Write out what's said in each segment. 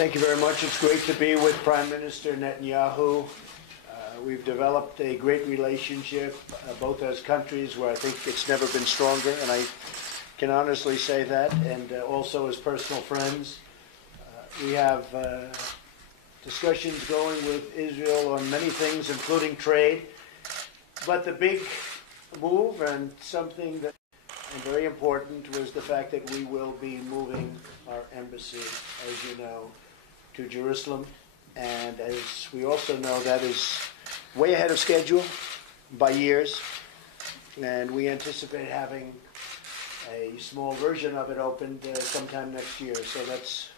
Thank you very much. It's great to be with Prime Minister Netanyahu. We've developed a great relationship, both as countries where I think it's never been stronger, and I can honestly say that, and also as personal friends. We have discussions going with Israel on many things, including trade. But the big move, and something that and very important, was the fact that we will be moving our embassy, as you know, to Jerusalem. And as we also know, that is way ahead of schedule by years. And we anticipate having a small version of it opened sometime next year. So that's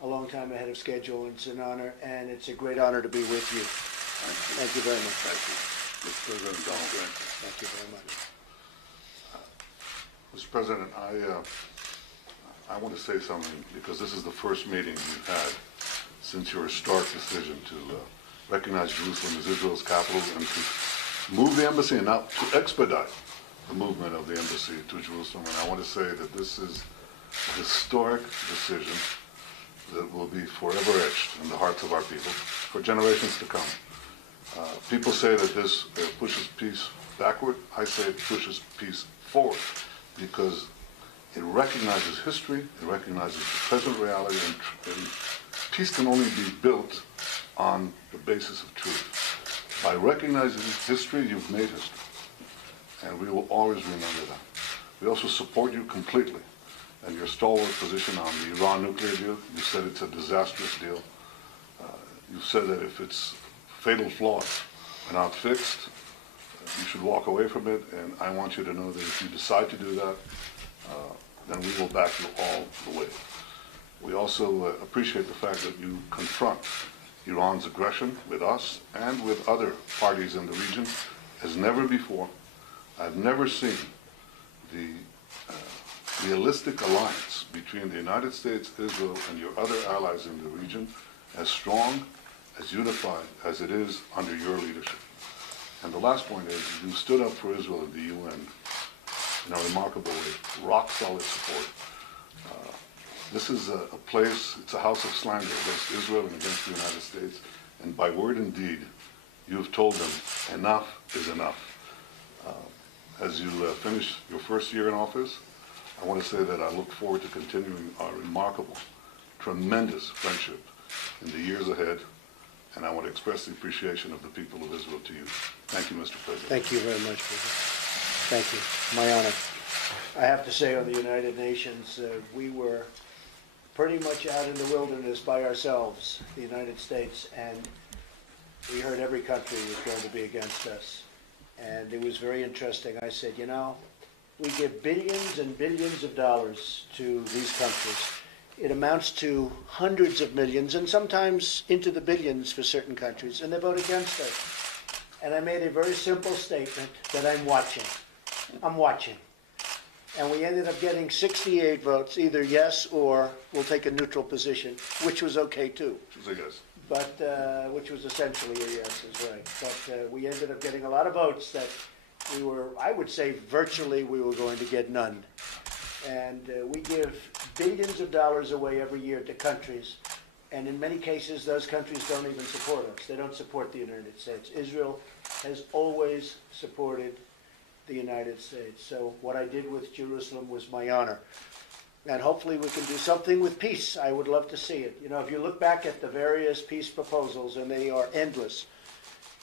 a long time ahead of schedule. It's an honor, and it's a great honor to be with you. Thank you very much. Thank you. Mr. President Donald Trump. Thank you very much. Mr. President, I want to say something, because this is the first meeting you've had since your historic decision to recognize Jerusalem as Israel's capital and to move the embassy and now to expedite the movement of the embassy to Jerusalem. And I want to say that this is a historic decision that will be forever etched in the hearts of our people for generations to come. People say that this pushes peace backward. I say it pushes peace forward, because it recognizes history, it recognizes the present reality, and peace can only be built on the basis of truth. By recognizing history, you've made history, and we will always remember that. We also support you completely and your stalwart position on the Iran nuclear deal. You said it's a disastrous deal. You've said that if its fatal flaws are not fixed, you should walk away from it, and I want you to know that if you decide to do that, then we will back you all the way. We also appreciate the fact that you confront Iran's aggression with us and with other parties in the region as never before. I've never seen the realistic alliance between the United States, Israel, and your other allies in the region as strong, as unified as it is under your leadership. And the last point is, you stood up for Israel in the UN in a remarkable way, rock solid support. This is a place, it's a house of slander against Israel and against the United States, and by word and deed, you've told them enough is enough. As you finish your first year in office, I want to say that I look forward to continuing our remarkable, tremendous friendship in the years ahead, and I want to express the appreciation of the people of Israel to you. Thank you, Mr. President. Thank you very much, President. Thank you. My honor. I have to say, on the United Nations, we were pretty much out in the wilderness by ourselves, the United States, and we heard every country was going to be against us. And it was very interesting. I said, you know, we give billions and billions of dollars to these countries. It amounts to hundreds of millions and sometimes into the billions for certain countries, and they vote against us. And I made a very simple statement that I'm watching. I'm watching. And we ended up getting 68 votes, either yes or we'll take a neutral position, which was okay too. Which was a yes. But, which was essentially a yes, is right. But we ended up getting a lot of votes that we were, I would say virtually we were going to get none. And we give billions of dollars away every year to countries, and in many cases those countries don't even support us. They don't support the United States. Israel has always supported the United States. So what I did with Jerusalem was my honor. And hopefully we can do something with peace. I would love to see it. You know, if you look back at the various peace proposals, and they are endless,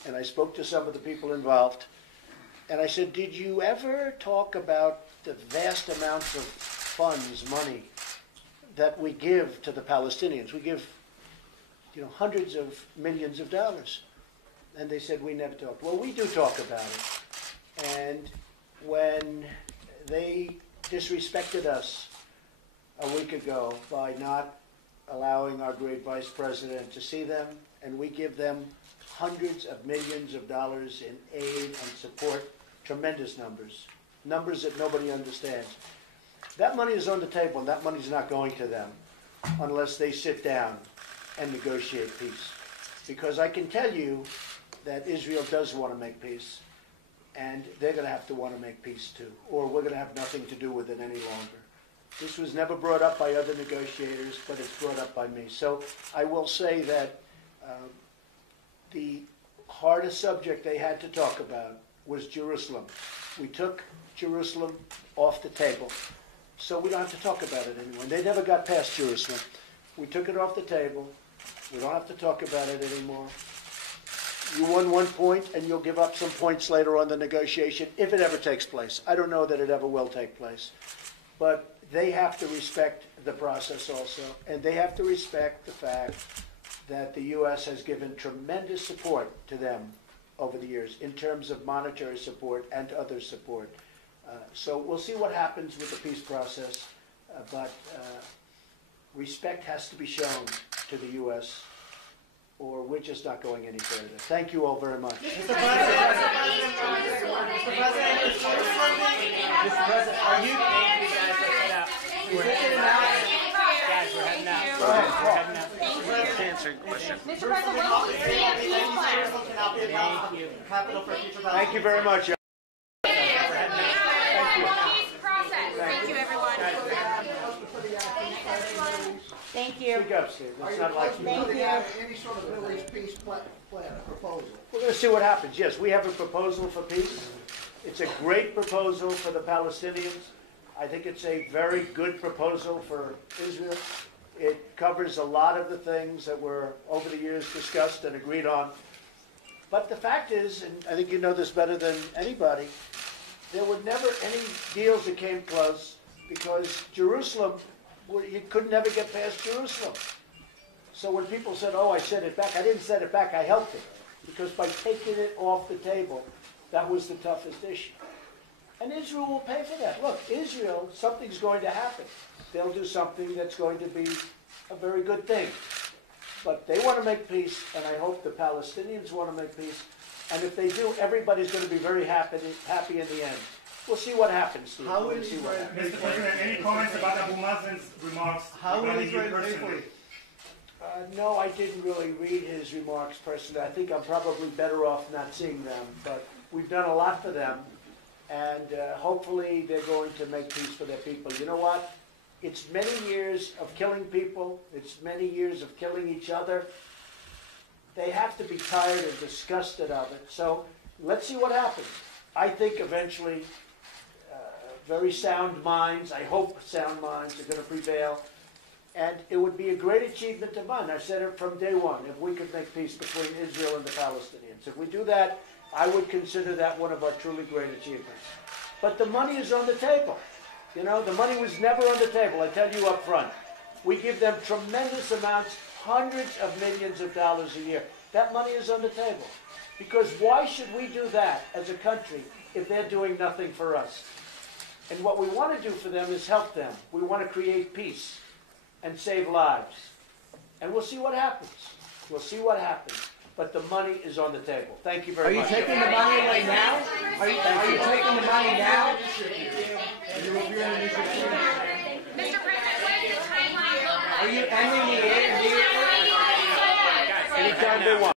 and I spoke to some of the people involved, and I said, did you ever talk about the vast amounts of funds, money, that we give to the Palestinians? We give, you know, hundreds of millions of dollars. And they said, we never talked. Well, we do talk about it. And when they disrespected us a week ago by not allowing our great vice president to see them, and we give them hundreds of millions of dollars in aid and support, tremendous numbers, numbers that nobody understands. That money is on the table, and that money is not going to them unless they sit down and negotiate peace. Because I can tell you that Israel does want to make peace, and they're going to have to want to make peace too, or we're going to have nothing to do with it any longer. This was never brought up by other negotiators, but it's brought up by me. So I will say that the hardest subject they had to talk about was Jerusalem. We took Jerusalem off the table, so we don't have to talk about it anymore. They never got past Jerusalem. We took it off the table. We don't have to talk about it anymore. You won 1 point, and you'll give up some points later on the negotiation, if it ever takes place. I don't know that it ever will take place. But they have to respect the process also, and they have to respect the fact that the U.S. has given tremendous support to them over the years in terms of monetary support and other support. So we'll see what happens with the peace process, but respect has to be shown to the U.S., or we're just not going any further. Thank you all very much. Mr. President, are you? We're heading out. Guys, we're heading out. Go ahead, Paul. Let's answer your question. Mr. President, when will we see a peace plan? Thank you. Thank you very much. Thank you, everyone. Thank you. Speak up, Steve. It's not like you. Thank you. Any sort of Middle East peace plan, proposal? We're going to see what happens. Yes, we have a proposal for peace. It's a great proposal for the Palestinians. I think it's a very good proposal for Israel. It covers a lot of the things that were over the years discussed and agreed on. But the fact is, and I think you know this better than anybody, there were never any deals that came close because Jerusalem, you could never get past Jerusalem. So when people said, oh, I sent it back, I didn't send it back, I helped it. Because by taking it off the table, that was the toughest issue. And Israel will pay for that. Look, Israel, something's going to happen. They'll do something that's going to be a very good thing. But they want to make peace, and I hope the Palestinians want to make peace. And if they do, everybody's going to be very happy in the end. We'll see what happens, Steve. How We'll will see what Israel happens. Mr. President, any comments about Abu Mazen's remarks How will regarding you Israel pay for personally? it? No, I didn't really read his remarks personally. I think I'm probably better off not seeing them. But we've done a lot for them, and hopefully they're going to make peace for their people. You know what? It's many years of killing people. It's many years of killing each other. They have to be tired and disgusted of it. So let's see what happens. I think eventually very sound minds, I hope sound minds, are going to prevail. And it would be a great achievement of mine. I said it from day one, if we could make peace between Israel and the Palestinians. If we do that, I would consider that one of our truly great achievements. But the money is on the table. You know, the money was never on the table, I tell you up front. We give them tremendous amounts, hundreds of millions of dollars a year. That money is on the table. Because why should we do that as a country if they're doing nothing for us? And what we want to do for them is help them. We want to create peace and save lives. And we'll see what happens. We'll see what happens. But the money is on the table. Thank you very much. Are you taking the money away now? Are you taking the money now? Mr. President, what is the timeline look like? Are you ending the aid? Anytime they want.